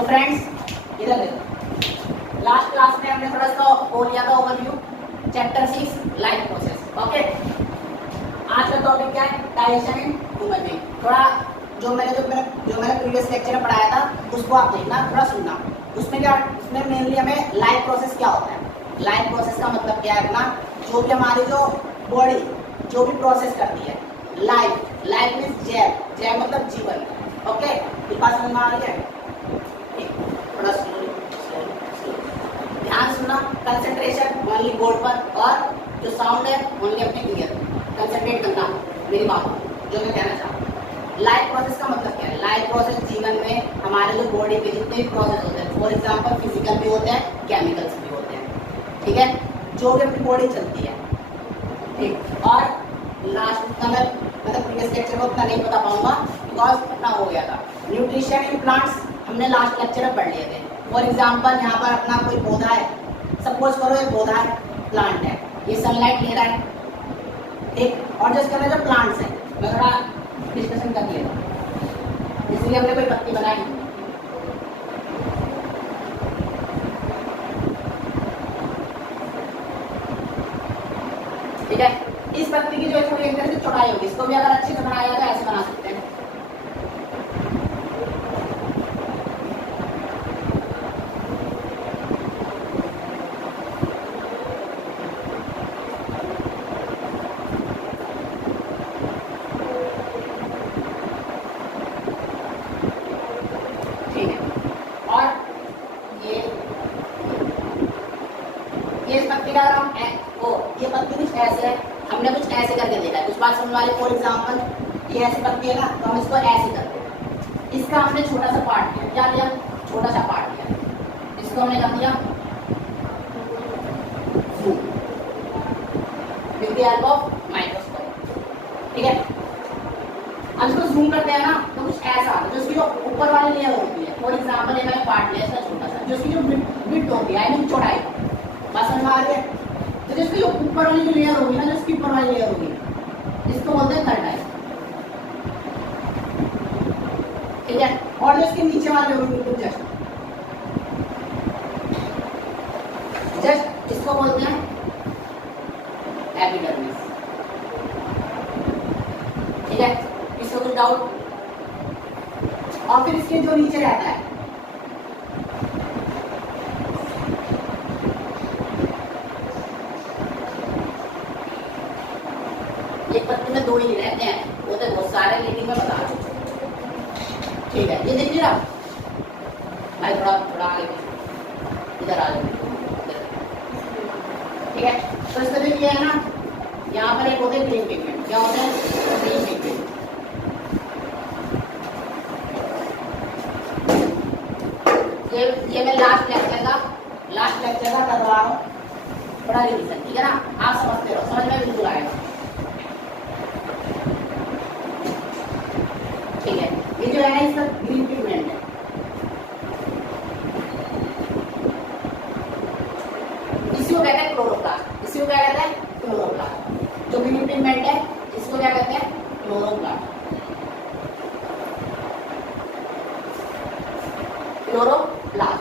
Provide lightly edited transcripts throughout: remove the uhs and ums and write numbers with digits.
तो फ्रेंड्स इधर देखो, लास्ट क्लास में हमने थोड़ा सा वो लिया था overview, chapter 6 life process. Okay, आज का टॉपिक क्या है? Digestion in human being. थोड़ा जो मैंने प्रीवियस लेक्चर में पढ़ाया था उसको आप देखना, थोड़ा सुनना। उसमें मेनली हमें लाइफ प्रोसेस क्या होता है। लाइफ प्रोसेस का मतलब क्या है अपना, जो भी हमारी जो बॉडी जो भी प्रोसेस करती है, लाइफ मीन्स जैव मतलब जीवन। ओके, ये बात समझ में आ रही है? थोड़ा ध्यान सुनना, कंसंट्रेशन ओनली बोर्ड पर, और जो साउंड है ओनली अपने ईयर। कंसंट्रेट करना मेरी बात जो मैं कहना चाहता हूँ। लाइफ प्रोसेस का मतलब क्या है? लाइफ प्रोसेस जीवन में हमारे जो बॉडी के जितने भी प्रोसेस होते हैं, फॉर एग्जाम्पल फिजिकल भी होते हैं, केमिकल्स भी होते हैं, ठीक है, जो भी अपनी बॉडी चलती है, ठीक। और लास्ट मतलब प्रीवियस लेक्चर में उतना नहीं बता पाऊंगा बिकॉज अपना हो गया था। न्यूट्रिशन इन प्लांट्स हमने लास्ट लेक्चर में पढ़ लिए थे। फॉर एग्जाम्पल यहाँ पर अपना कोई पौधा है, सपोज करो ये पौधा है, प्लांट है, ये सनलाइट ले रहा है, ठीक। और जो इसके अंदर जो प्लांट्स हैं, मैं थोड़ा डिस्कशन कर लेता हूँ, इसलिए हमने कोई पत्ती बनाई, ठीक है। इस पत्ती की जो थोड़ी एक तरह से चौड़ाई होगी, इसको भी अगर अच्छे से बनाया जाए ऐसे बना सकते हैं। ठीक है, और ये इस पत्ती का हम ये पत्ती कुछ ऐसे है, हमने कुछ ऐसे करके देखा है, कुछ बात समझ वाले। फॉर एग्जाम्पल ये ऐसी पत्ती है ना, तो हम इसको ऐसे करते हैं। इसका हमने छोटा सा पार्ट लिया, क्या लिया? छोटा सा पार्ट लिया, इसको हमने कर दिया zoom with the help of microscope, ठीक है। अब इसको जूम करते हैं ना, तो कुछ ऐसा आता है, जो इसकी जो ऊपर वाली लेयर होती है, फॉर एग्जाम्पल ये मैंने पार्ट लिया इसका छोटा सा, जो इसकी जो विड्थ होती है, आई मीन चौड़ाई, बात समझ में आ रही है? तो जिसकी जो ऊपर वाली जो लेयर होगी ना, जो इसकी ऊपर वाली लेयर होगी, इसको बोलते हैं थर्ड आई, ठीक है। और जो इसके नीचे वाली होगी बिल्कुल जस्ट इसको बोलते हैं एपिडर्मिस, ठीक है। इसको कुछ डाउट? और फिर इसके जो नीचे रहता है, एक पत्ती में दो ही रहते हैं, वो तो बहुत सारे, लेकिन मैं बता रहा हूँ, ठीक है। ये देख लिया भाई, थोड़ा आगे इधर आ जाओ, ठीक है। तो इसका जो ये है ना, यहाँ पर एक होते हैं ग्रीन पिगमेंट, क्या होते हैं? Green pigment. ये मैं लास्ट लेक्चर का कर रहा हूँ, थोड़ा रिवीजन, ठीक है ना। आप समझते रहो, समझ में बिल्कुल आएगा, ठीक है। ये जो है ना, इसका ग्रीन पिगमेंट है, इसी को कहते हैं क्लोरोप्लास्ट। इसी को क्या कहते हैं? क्लोरोप्लास्ट। जो ग्रीन पिगमेंट है इसको क्या कहते हैं? क्लोरोप्लास्ट। क्लोरोप्लास्ट।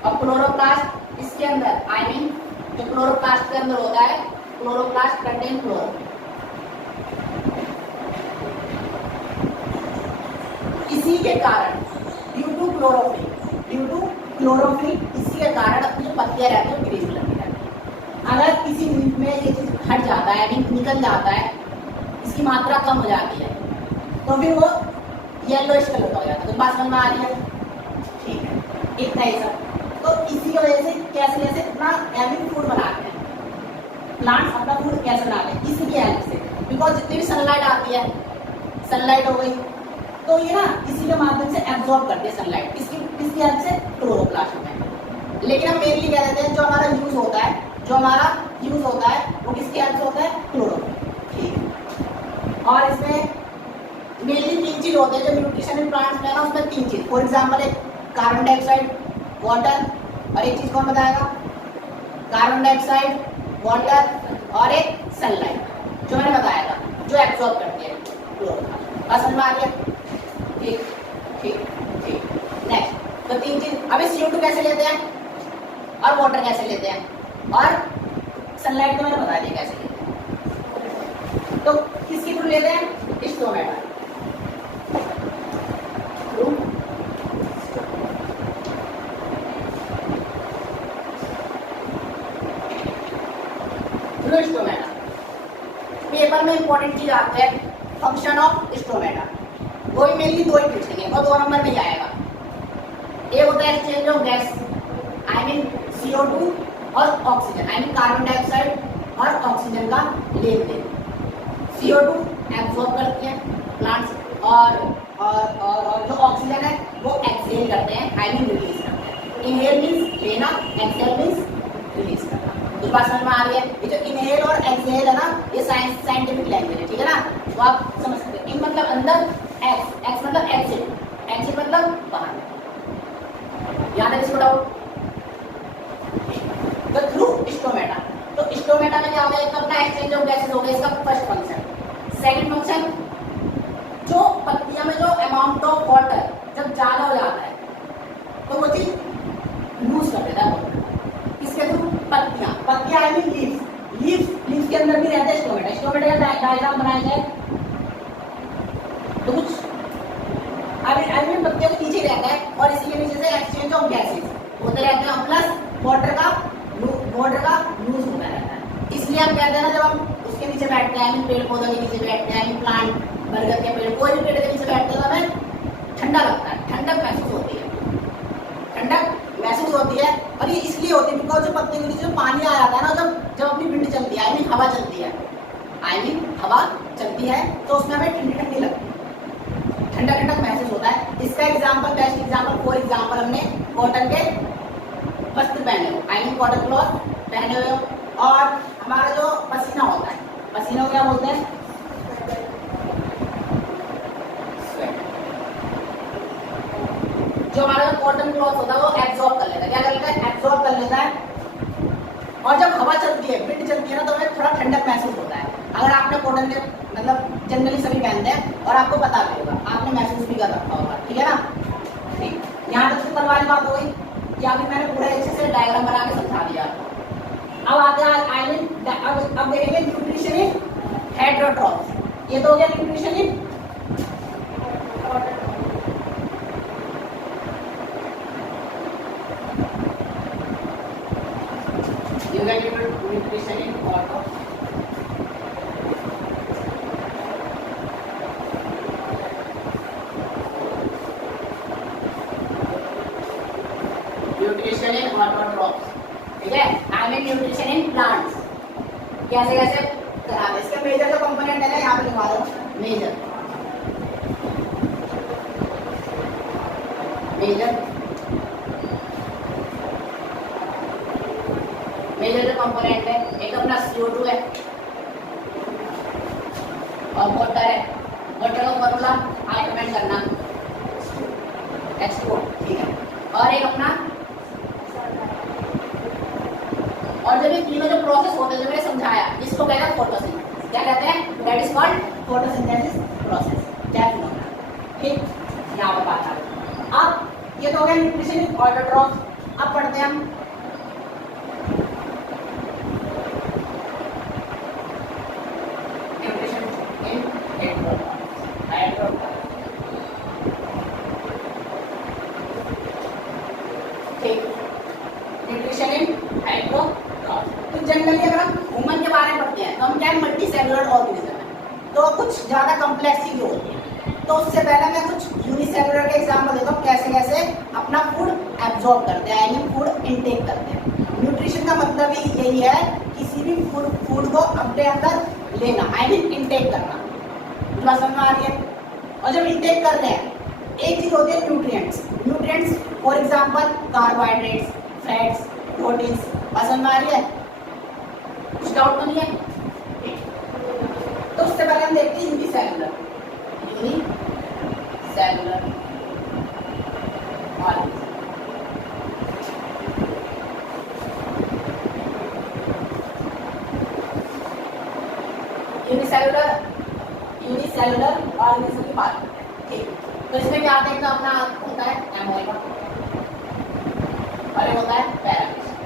अब क्लोरोप्लास्ट इसके अंदर, आई मीन जो क्लोरोप्लास्ट के अंदर होता है, क्लोरोप्लास्ट कंटेन क्लोरो। इसी के कारण ड्यू टू क्लोरोफिल इसी के कारण अपनी जो पत्तियां रहती है ग्रीन कलर की रहती है। अगर किसी मिनट में ये चीज हट जाता है, निकल जाता है, इसकी मात्रा कम हो जाती है, तो फिर वो येलोइश कलर का हो जाता है। तो बात समझ में आ रही है? ठीक है, इतना ही सब। तो इसी की वजह से कैसे अपना फूड बनाते हैं, प्लांट्स अपना फूड कैसे बनाते हैं? इसी की हेल्प से, बिकॉज जितनी भी सनलाइट आती है, सनलाइट हो गई, तो ये ना इसी के माध्यम से एब्जॉर्ब करते हैं सनलाइट, किसकी हेल्प से? क्लोरोप्लास्ट में। लेकिन हम मेनली क्या कहते हैं, जो हमारा यूज होता है वो किसकी हेल्प से होता है? क्लोरोफिल, ठीक। और इसमें मेनली 3 चीज होते हैं जो न्यूट्रिशन इन प्लांट्स में है ना, उसमें 3 चीज। फॉर एग्जाम्पल एक कार्बन डाइऑक्साइड, वाटर, और एक चीज कौन बताएगा? कार्बन डाइऑक्साइड, वाटर और एक सनलाइट, जो मैंने बताया था, जो एब्जॉर्ब करती है क्लोरोप्लास्ट। समझ में आ गया? ठीक ठीक ठीक। नेक्स्ट, तो 3 चीज अभी CO2 कैसे लेते हैं और वाटर कैसे लेते हैं और सनलाइट तो मैंने बता दिया कैसे लेते हैं। तो किसके थ्रू लेते हैं? Stomata through stomata. पेपर में इंपॉर्टेंट चीज आती है फंक्शन ऑफ स्टोमेटा, वही मेनली दो ही पूछेंगे और 2 नंबर में ही आएगा। एक होता है exchange of gas, I mean CO2 और oxygen, I mean carbon dioxide और ऑक्सीजन का लेन देन। CO2 एब्जॉर्ब करती है प्लांट्स और जो ऑक्सीजन है वो एक्सहेल करते हैं, आई मीन रिलीज करते हैं। इनहेल मीन्स लेना, एक्सहेल मीन्स रिलीज करना। इस बात समझ में आ रही है? ये जो इनहेल और एक्सहेल है ना, ये साइंटिफिक लैंग्वेज है, ठीक है ना? तो आप समझ सकते हैं। इन मतलब अंदर, एक्स मतलब एक्सिट, एक्सिट मतलब बाहर। यहाँ तक इसको डाउट? तो थ्रू स्टोमेटा, तो स्टोमेटा में क्या होगा? एक अपना एक्सचेंज ऑफ गैसेस हो गया, इसका फर्स्ट फंक्शन। सेकंड फंक्शन, जो पत्तियां में जो अमाउंट ऑफ वाटर जब ज्यादा हो जाता है तो वो चीज लूज कर देता है। किसके थ्रू? पत्तियां, पत्तियां आई मीन लीव्स के अंदर भी रहता है स्टोमेटा। स्टोमेटा का डायग्राम बनाया जाए तो कुछ आई मीन पत्तियों के नीचे रहता है और इसी के नीचे से एक्सचेंज ऑफ गैसेस होते रहते हैं, प्लस वाटर का लूज होता रहता है। इसलिए हम कहते हैं ना, जब हम उसके नीचे बैठते हैं, पेड़ पौधों के नीचे बैठते हैं, प्लांट बरगद के पेड़, कोई भी पेड़ के नीचे बैठते हैं तो हमें ठंडा लगता है, ठंडक महसूस होती है, ठंडक महसूस होती है। और ये इसलिए होती है बिकॉज जो पत्ते के नीचे जो पानी आ जाता है ना, जब अपनी विंड चलती है, आई मीन हवा चलती है, तो उसमें हमें ठंडी लगती है, ठंडक महसूस होता है। इसका example, best example, for example हमने कॉटन के वस्त्र पहने हो, आई मीन कॉटन क्लॉथ पहने हुए हो, और हमारा जो पसीना होता है, पसीना को क्या बोलते हैं? जो हमारा कॉटन क्लॉथ होता है वो एब्जॉर्ब कर लेता है, क्या कर लेता है? एब्जॉर्ब कर लेता है। और जब हवा चलती है, विंड चलती है ना, तो हमें थोड़ा ठंडक महसूस होता है। अगर आपने कॉटन के मतलब जनरली सभी पहनते हैं और आपको पता भी होगा, आपने महसूस भी कर रखा होगा, ठीक है ना? ठीक, यहाँ तक तो वाली बात हो गई, या फिर मैंने पूरा अच्छे से डायग्राम बना के समझा दिया। अब आते हैं आई मीन अब देखेंगे न्यूट्रिशन इन हेटेरोट्रॉफ्स। ये तो हो गया nutrition in nutrition in auto. Nutrition in autotrophs, ठीक है? I mean nutrition in plants. कैसे कैसे करा? इसके मेजर जो कंपोनेंट है ना, यहाँ पे लिखवा दो मेजर जो कंपोनेंट है, एक अपना CO2 है और वाटर है। वाटर का फॉर्मूला आई कमेंट करना H2O, ठीक है? और एक अपना, और जब ये तीनों जो प्रोसेस होते हैं जो मैंने समझाया, इसको कहते हैं फोटोसिंथेसिस। क्या कहते हैं? That is called photosynthesis process. ठीक, यहाँ पर बात आ गई। अब ये तो हो गया न्यूट्रिशन इन ऑटोट्रॉफ्स। अब पढ़ते हैं हम न्यूट्रिशन इन हेटेरोट्रॉफ्स। ठीक, न्यूट्रिशन इन हेटेरोट्रॉफ्स। तो जनरली अगर हम ह्यूमन के बारे में पढ़ते हैं तो हम क्या, मल्टी सेलुलर ऑर्गेनिज्म है, तो कुछ ज्यादा कॉम्प्लेक्स चीजें होती हैं। तो उससे पहले मैं कुछ यूनिसेलुलर के एग्जांपल देता हूँ, कैसे कैसे अपना फूड एब्जॉर्ब करते हैं, यानी फूड इनटेक करते हैं। न्यूट्रिशन का मतलब ही यही है, किसी भी फूड को अपने अंदर लेना, आई मीन इनटेक करना। समझ में आ रही है? और जब इनटेक कर रहे हैं, एक चीज होती है nutrients. For example carbohydrates, fats, proteins. समझ में आ रही है? कुछ डाउट तो नहीं है? तो उससे पहले हम देखते हैं यूनिसेलुलर यूनिसेलुलर ऑर्गेनिज्म की बात करते हैं। ठीक, तो इसमें क्या आता है? तो अपना होता है एमोनिया, और एक होता है पैरामीशियम।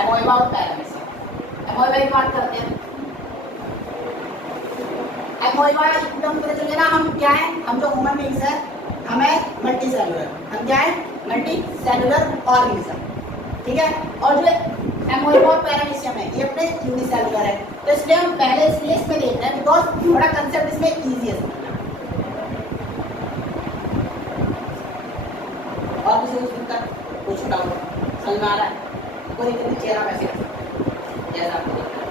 एमोइबा और पैरामीशियम। एमोइबा की बात करते हैं। एमोइबा एकदम पता चल गया ना हम क्या है, हम जो ह्यूमन बीइंग्स है हमें मल्टी सेलुलर, हम क्या है मल्टी सेलुलर ऑर्गेनिज्म, ठीक है। और जो एमोइबा और पैरामीशियम है ये अपने यूनिसेलुलर है, तो इसलिए हम पहले इसलिए इसमें देख रहे हैं बिकॉज थोड़ा कंसेप्ट इसमें इजी है समझना। और किसी को दिक्कत कुछ डाउट समझ में आ रहा है? कोई दिक्कत नहीं, चेहरा वैसे रख सकते हैं जैसा आपको दिखता है।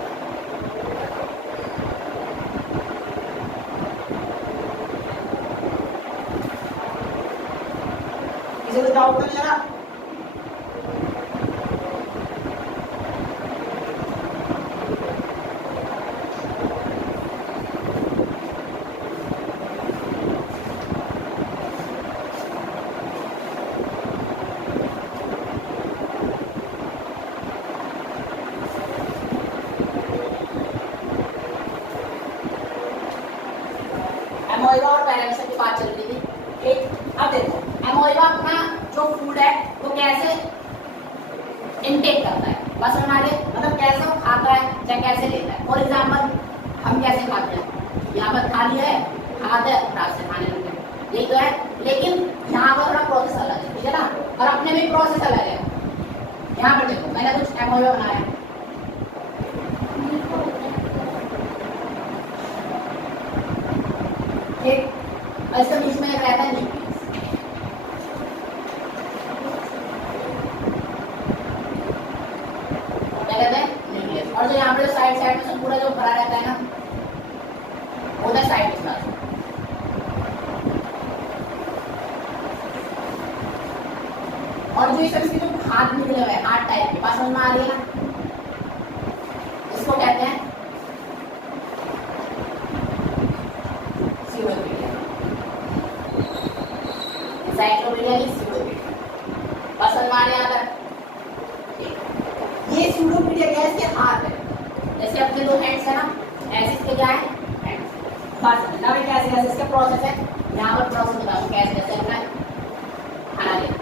किसी को डाउट नहीं लगा? एमोइबा और पैरामीशियम की बात चल रही थी, ठीक। अब देखो एमोइबा अपना जो फूड है वो कैसे इनटेक करता है, बस हमारे मतलब कैसे वो खाता है या कैसे लेता है। फॉर एग्जाम्पल हम कैसे खाते हैं, यहाँ पर खा लिया है, खाते हैं रात से खाने लगे, यही तो है। लेकिन यहाँ पर थोड़ा प्रोसेस अलग है, ठीक है ना, और अपने भी प्रोसेस अलग है। यहाँ पर देखो मैंने कुछ एमोइबा बनाया है, ठीक, और इसके बीच में एक रहता है न्यूक्लियस, क्या कहते हैं न्यूक्लियस। और जो यहाँ पे साइड साइड में सब पूरा जो भरा रहता है ना वो होता है साइटोप्लाज्म। और जो इसके जो हाथ निकले हुए हैं हाथ टाइप के, पास समझ में आ रही है ना, इसको कहते हैं सीडोपीडिया, एनसाइक्लोपीडिया की सीडोपीडिया, पास समझ में आ रही है। ये सीडोपीडिया क्या है, इसके हाथ है, जैसे अपने दो हैंड्स है ना, ऐसे इसके क्या है हैंड्स। बात समझना भाई कैसे कैसे इसका प्रोसेस है, यहाँ पर प्रोसेस बताऊँ कैसे कैसे अपना खाना लेते,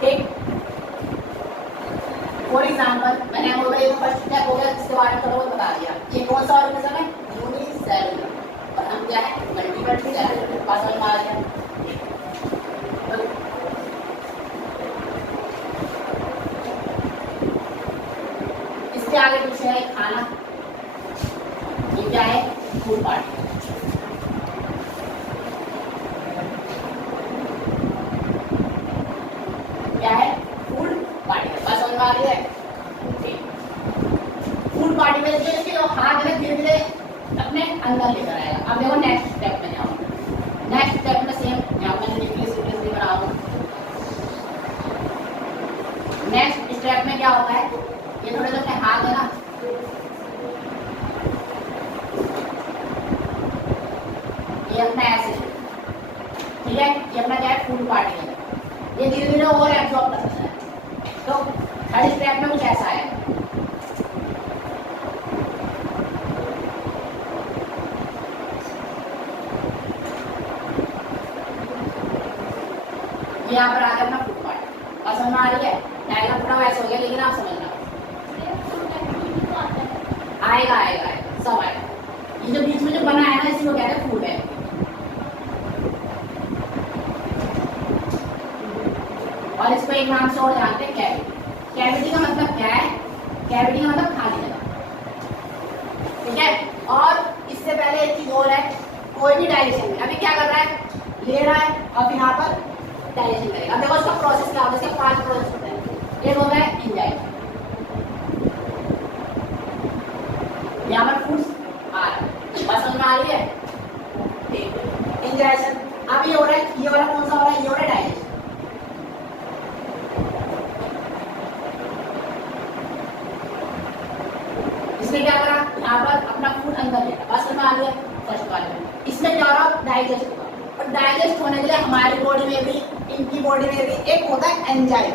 ठीक। फॉर एग्जाम्पल मैंने एमोइबा को फर्स्ट स्टेप हो गया, इसके बारे में थोड़ा बहुत बता दिया। ये कौन सा ऑर्गेनिज्म है, यूनिसेलुलर, और हम क्या है मल्टीपल सेलुलर, पास में आ गया। इसके आगे पीछे है खाना, ये क्या है फूड पार्ट, क्या है फूड पार्टिकल, बस समझ में आ रही है। फूड पार्टिकल जो इसके जो हाथ में धीरे धीरे अपने अंदर लेकर आएगा। अब देखो नेक्स्ट स्टेप में जाओ, नेक्स्ट स्टेप में सेम यहाँ पर न्यूक्लियस भी बना हुआ। नेक्स्ट स्टेप में क्या होता है, ये थोड़े जो अपने हाथ है ना, ये अपना ऐसे, ठीक है, ये अपना क्या है फूड पार्टिकल है, ये धीरे धीरे और एब्जॉर्ब करता है। तो थर्ड स्टेप में कुछ ऐसा है, यहाँ पर आ गया अपना फूड पार्ट, और समझ आ रही है। डायग्राम पूरा वैसे हो गया, लेकिन आप समझना आएगा आएगा आएगा सब आएगा। ये जो बीच में जो बना है ना इसी को कहते हैं फूड है। और इसको एक नाम से और जानते हैं कैविटी। कैविटी का मतलब क्या है, कैविटी का मतलब खाली जगह, ठीक है। और इससे पहले एक चीज और है, कोई भी डाइजेशन में अभी क्या कर रहा है, ले रहा है और फिर यहाँ पर डाइजेशन करेगा। अब देखो इसका प्रोसेस क्या होता है, इसका 5 प्रोसेस होता है। एक होता है एंजाइम, यहाँ पर फूड्स आ रहा है, बस समझ में आ रही है, ठीक। इंडाइजेशन अब ये हो रहा है, ये वाला कौन सा हो रहा है, ये हो रहा है डाइजेशन। इसमें क्या करा, यहाँ पर अपना फूड अंदर लेगा, बस समझ में आ रही है। फर्स्ट वाले में इसमें क्या हो रहा, डाइजेस्ट होगा, और डाइजेस्ट होने के लिए हमारी बॉडी में भी इनकी बॉडी में भी एक होता है एंजाइम।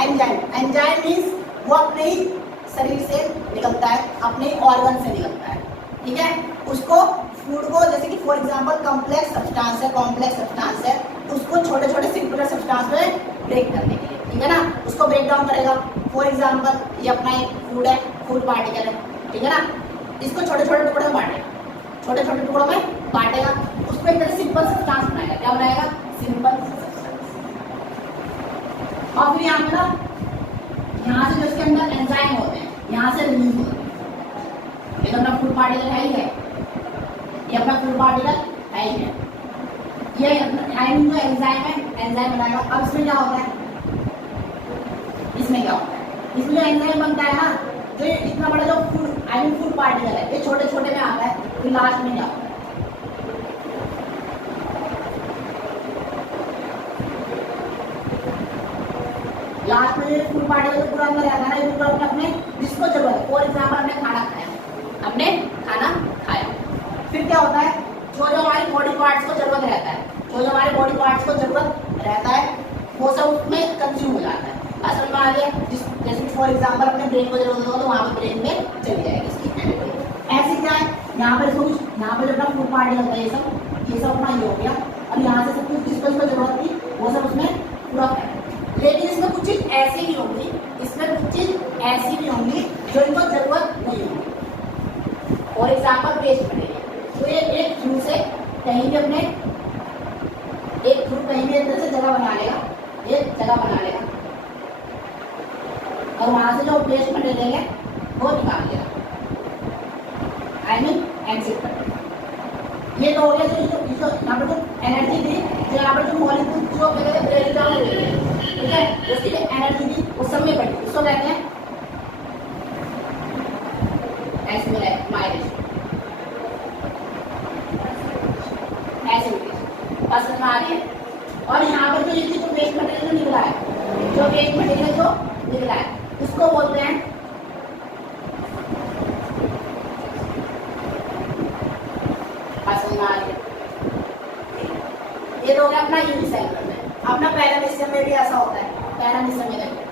एंजाइम, एंजाइम मीन्स वो अपने शरीर से निकलता है, अपने ऑर्गन से निकलता है, ठीक है। उसको फूड को, जैसे कि फॉर एग्जांपल कॉम्प्लेक्स सब्सटेंस है, उसको छोटे छोटे सिंपल सब्सटेंस में ब्रेक करने के लिए, ठीक है ना, उसको ब्रेक डाउन करेगा। फॉर एग्जांपल ये अपना एक फूड है, फूड पार्टिकल है, ठीक है ना, इसको छोटे छोटे टुकड़ों में बांटेगा, छोटे छोटे टुकड़ों में बांटेगा, उसको एक तरह सिंपल सब्सटेंस बनाएगा। क्या बनाएगा? Simple substance. और फिर यहाँ पे ना, यहाँ से जो इसके अंदर एंजाइम होते हैं, यहाँ से रिलीज होते हैं। ये तो अपना फूड पार्टिकल है ही है, ये अपना फूड पार्टिकल है ही है, ये जो एंजाइम है, एंजाइम बनाएगा। अब इसमें क्या होता है, इसमें क्या होता है, इसमें जो एंजाइम बनता है ना, जो इतना बड़ा जो फूड पार्टिकल है, ये छोटे छोटे में आता है, फिर लास्ट में क्या होता है, लास्ट में ये फूड पार्टिकल पूरा अंदर रहता है ना, ये पूरा अपने जिसको जरूरत है। फॉर एग्जाम्पल हमने खाना खाया, फिर क्या होता है, जो हमारी बॉडी पार्ट्स को जरूरत रहता है, वो सब उसमें कंज्यूम हो जाता है। असल में आ गया, जैसे कि फॉर एग्जाम्पल अपने ब्रेन को जरूरत होगा तो वहाँ पर ब्रेन में चली जाएगी इसकी एनर्जी। ऐसे क्या है, यहाँ पर यहाँ पर जो अपना फूड पार्टिकल होता है, ये सब अपना ये हो गया, और यहाँ से सब कुछ जिसको जरूरत थी वो सब उसमें पूरा है। लेकिन इसमें कुछ चीज ऐसी भी होंगी, जो इनको जरूरत नहीं होगी। फॉर एग्जाम्पल वेस्ट मटेरियल, तो ये एक थ्रू से कहीं भी अपने अंदर से जगह बना लेगा, और वहां से जो वेस्ट मटेरियल है वो निकाल देगा, एग्जिट कर देगा। ये तो हो गया जो यहाँ पर जो एनर्जी थी, जो यहाँ पर जो मॉलिक्यूल जो ब्रेक डाउन हो गई, ठीक है, उसकी जो एनर्जी थी वो सब में बढ़ी, उसको कहते हैं एसिमिलेशन। आ रही है। और यहाँ पर जो वेस्ट मटेरियल निकला है, उसको बोलते हैं ये तो हो गया अपना यूनिसेलुलर में। अपना पैरामीशियम में भी ऐसा होता है, पैरामीशियम में देखिए,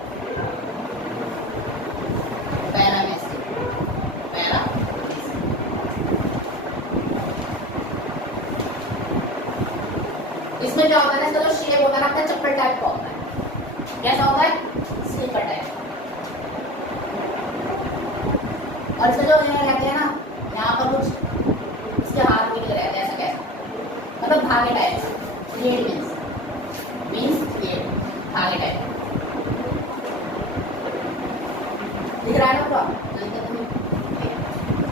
इसमें क्या होता है ना, इसका जो शेप होता है ना, अपना चप्पल टाइप का होता है। कैसा होता है? Sleeper type. और इसमें जो रहते हैं ना, यहाँ पर कुछ इसके हाथ भी रहते हैं, ऐसा कैसा, मतलब धागे टाइप से, थ्रेड मीन्स थ्रेड, धागे टाइप। दिख रहा है ना?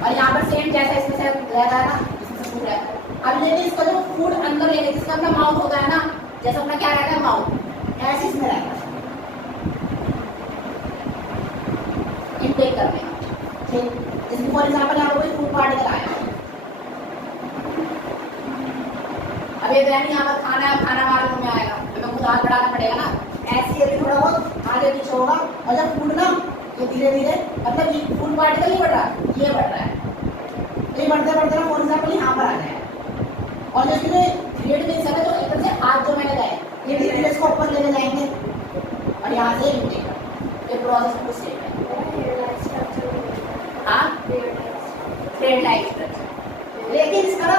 और यहाँ पर सेम जैसा इसमें से रहता है ना, इसमें से फूड रहता है। अब लेकिन इसका जो फूड अंदर लेके, जिसका अपना माउथ होता है ना, जैसा अपना क्या रहता है माउथ, ऐसे इसमें रहता है इनटेक करने का। ठीक, जैसे फॉर एग्जाम्पल यहाँ पर कोई फूड पार्टिकल आया, अब ये तो यहाँ पर खाना है, खाना वाले में आएगा, हमें खुद हाथ बढ़ाना पड़ेगा ना, ऐसे ये भी थोड़ा बहुत आगे पीछे होगा। और जब फूड ना, ये धीरे धीरे, मतलब फूड पार्टिकल नहीं बढ़ रहा, ये बढ़ रहा है, ये बढ़ते बढ़ते ना फॉर एग्जाम्पल यहाँ पर आ जाए, और जैसे थ्रेड में सब है, तो एकदम से हाथ जो मैंने गए, ये धीरे धीरे इसको ऊपर लेके जाएंगे, और यहाँ से ये प्रोसेस कुछ सेम है। हाँ, थ्रेड लाइक स्ट्रक्चर, लेकिन इसका ना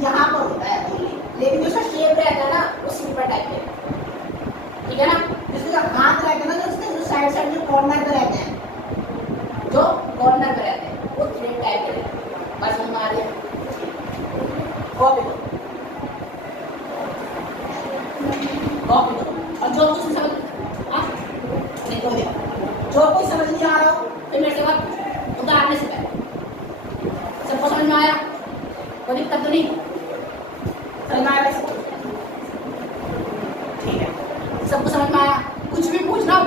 यहाँ पर होता है ओनली, लेकिन जो इसका शेप रहता है ना, वो स्लीपर टाइप के, ठीक है ना। जिसके जो हाथ रहते हैं ना, जो उसके जो साइड साइड जो कॉर्नर पे रहते हैं, वो थ्रेड टाइप के रहते हैं। बस समझ आ रही है? कॉपी दो, और जो कुछ समझ नहीं दिया, जो कुछ समझ नहीं आ रहा हो, फिर मेरे से बात उतारने से पहले सबको समझ में आया? कोई दिक्कत तो नहीं? समझ में आया वैसे? ठीक है, सबको समझ में आया? कुछ भी पूछना हो,